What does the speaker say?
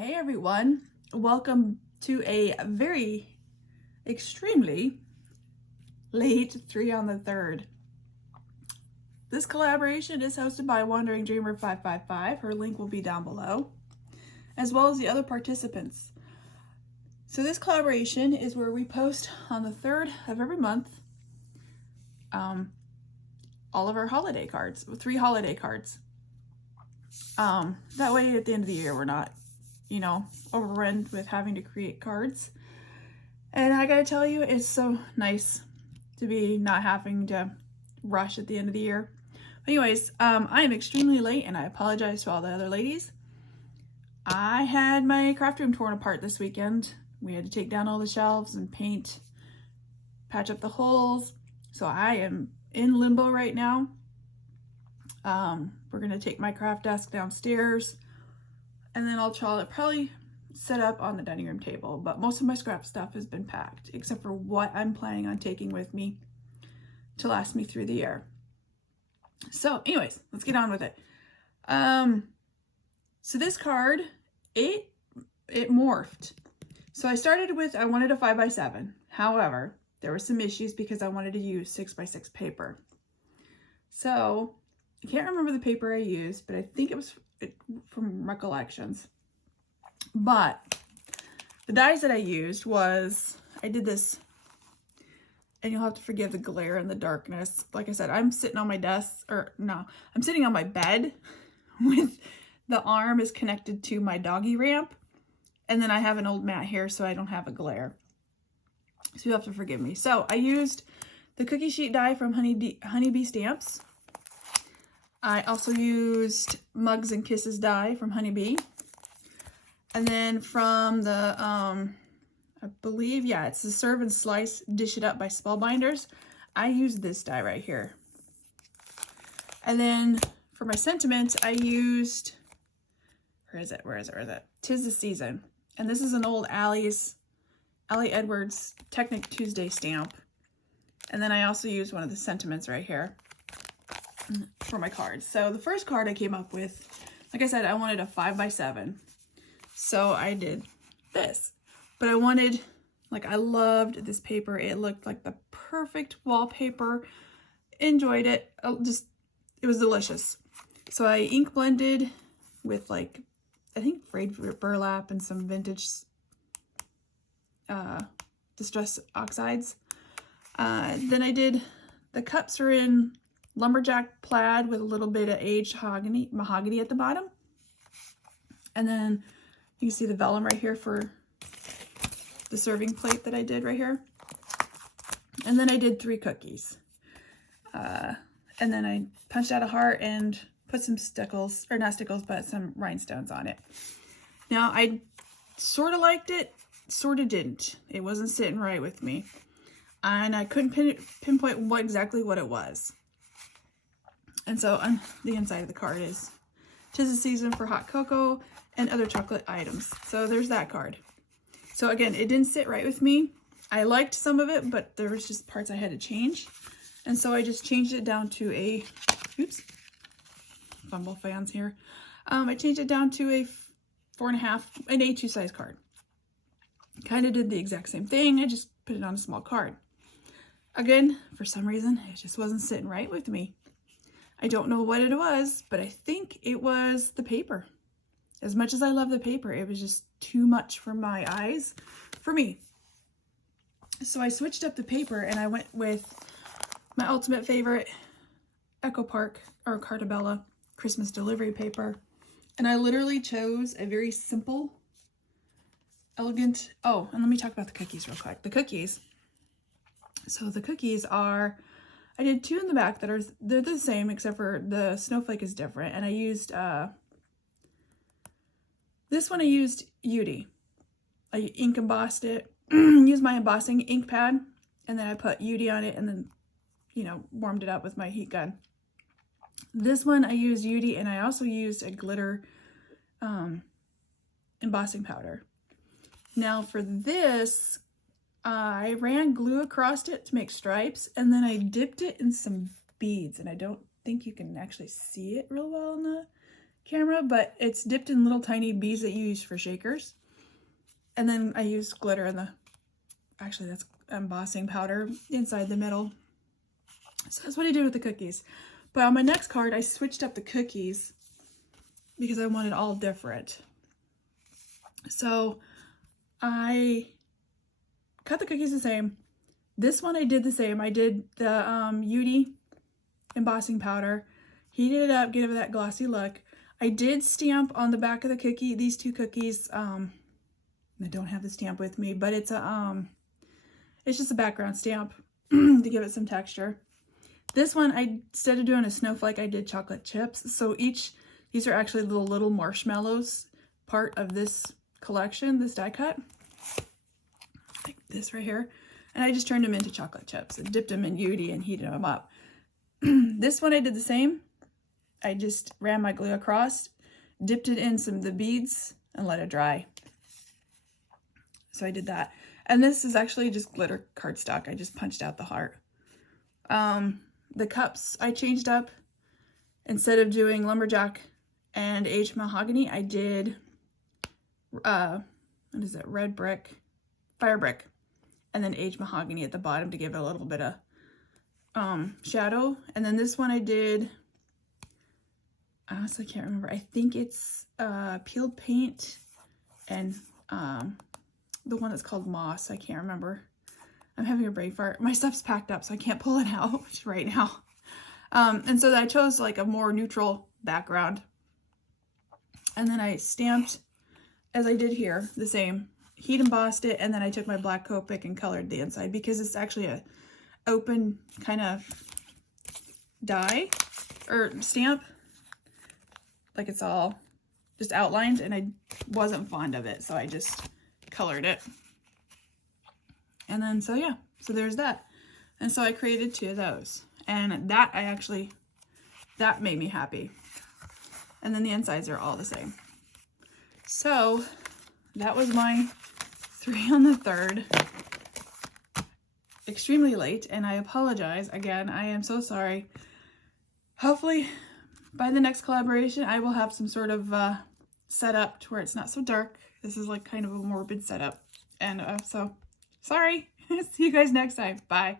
Hey everyone, welcome to a very extremely late 3 on the 3rd. This collaboration is hosted by Wandering Dreamer 555. Her link will be down below, as well as the other participants. So this collaboration is where we post on the 3rd of every month all of our holiday cards, 3 holiday cards. That way at the end of the year we're not overrun with having to create cards. And I gotta tell you, it's so nice to be not having to rush at the end of the year. Anyways, I am extremely late and I apologize to all the other ladies. I had my craft room torn apart this weekend. We had to take down all the shelves and paint, patch up the holes. So I am in limbo right now. We're gonna take my craft desk downstairs and then I'll probably set up on the dining room table, but most of my scrap stuff has been packed except for what I'm planning on taking with me to last me through the year. So anyways, let's get on with it. So this card, it morphed. So I started with, I wanted a 5x7. However, there were some issues because I wanted to use 6x6 paper. So I can't remember the paper I used, but I think it was from Recollections. But the dies that I used was, I did this, and you'll have to forgive the glare and the darkness. Like I said, I'm sitting on my desk, or no, I'm sitting on my bed with the arm is connected to my doggy ramp. And then I have an old mat here so I don't have a glare. So you'll have to forgive me. So I used the cookie sheet die from Honeybee Stamps. I also used Mugs and Kisses die from Honeybee. And then from the, I believe, yeah, it's the Serve and Slice Dish It Up by Spellbinders. I used this die right here. And then for my sentiment, I used, where is it? 'Tis the Season. And this is an old Allie Edwards Technic Tuesday stamp. And then I also used one of the sentiments right here for my cards. So the first card I came up with, like I said, I wanted a 5x7. So I did this, but I wanted, like, I loved this paper. It looked like the perfect wallpaper. Enjoyed it. It was delicious. So I ink blended with, like, I think frayed burlap and some vintage distress oxides. Then I did, the cups are in lumberjack plaid with a little bit of aged mahogany at the bottom. And then you can see the vellum right here for the serving plate that I did right here. And then I did 3 cookies. And then I punched out a heart and put some stickles, or not stickles, but some rhinestones on it. Now, I sort of liked it, sort of didn't. It wasn't sitting right with me. And I couldn't pinpoint exactly what it was. And so on the inside of the card is, 'Tis the Season for hot cocoa and other chocolate items. So there's that card. So again, it didn't sit right with me. I liked some of it, but there was just parts I had to change. And so I just changed it down to a, oops, fumble fans here. I changed it down to a 4.5, an A2 size card. Kind of did the exact same thing. I just put it on a small card. Again, for some reason, it just wasn't sitting right with me. I don't know what it was, but I think it was the paper. As much as I love the paper, it was just too much for my eyes, for me. So I switched up the paper and I went with my ultimate favorite Echo Park or Cartabella Christmas delivery paper. And I literally chose a very simple, elegant, oh, and let me talk about the cookies real quick. The cookies. So the cookies are, I did 2 in the back that are, they're the same except for the snowflake is different. And I used, this one I used Udi. I ink embossed it, used my embossing ink pad, and then I put Udi on it and then, warmed it up with my heat gun. This one I used Udi and I also used a glitter embossing powder. Now for this, I ran glue across it to make stripes, and then I dipped it in some beads, and I don't think you can actually see it real well in the camera, but it's dipped in little tiny beads that you use for shakers. And then I used glitter in the, actually that's embossing powder inside the middle. So that's what I did with the cookies. But on my next card, I switched up the cookies because I wanted all different. So I cut the cookies the same. This one I did the same. I did the Yudi embossing powder, heated it up, gave it that glossy look. I did stamp on the back of the cookie, these two cookies. I don't have the stamp with me, but it's a it's just a background stamp to give it some texture. This one, instead of doing a snowflake, I did chocolate chips. So these are actually little marshmallows, part of this collection, this die cut, like this right here. And I just turned them into chocolate chips and dipped them in Yudi and heated them up. This one I did the same. I just ran my glue across, dipped it in some of the beads, and let it dry. So I did that. And this is actually just glitter cardstock. I just punched out the heart. The cups I changed up. Instead of doing lumberjack and aged mahogany, I did, what is it, red brick, fire brick, and then aged mahogany at the bottom to give it a little bit of shadow. And then this one I did, I honestly can't remember. I think it's peeled paint and the one that's called moss. I can't remember. I'm having a brain fart. My stuff's packed up, so I can't pull it out right now. And so I chose like a more neutral background. And then I stamped, as I did here, the same. Heat embossed it, and then I took my black Copic and colored the inside because it's actually a open kind of die or stamp. Like it's all just outlined, and I wasn't fond of it, so I just colored it. And then, so yeah, so there's that. And so I created 2 of those. And that that made me happy. And then the insides are all the same. So that was my 3 on the 3rd. Extremely late, and I apologize. Again, I am so sorry. Hopefully by the next collaboration, I will have some sort of setup to where it's not so dark. This is like kind of a morbid setup. And so, sorry. See you guys next time. Bye.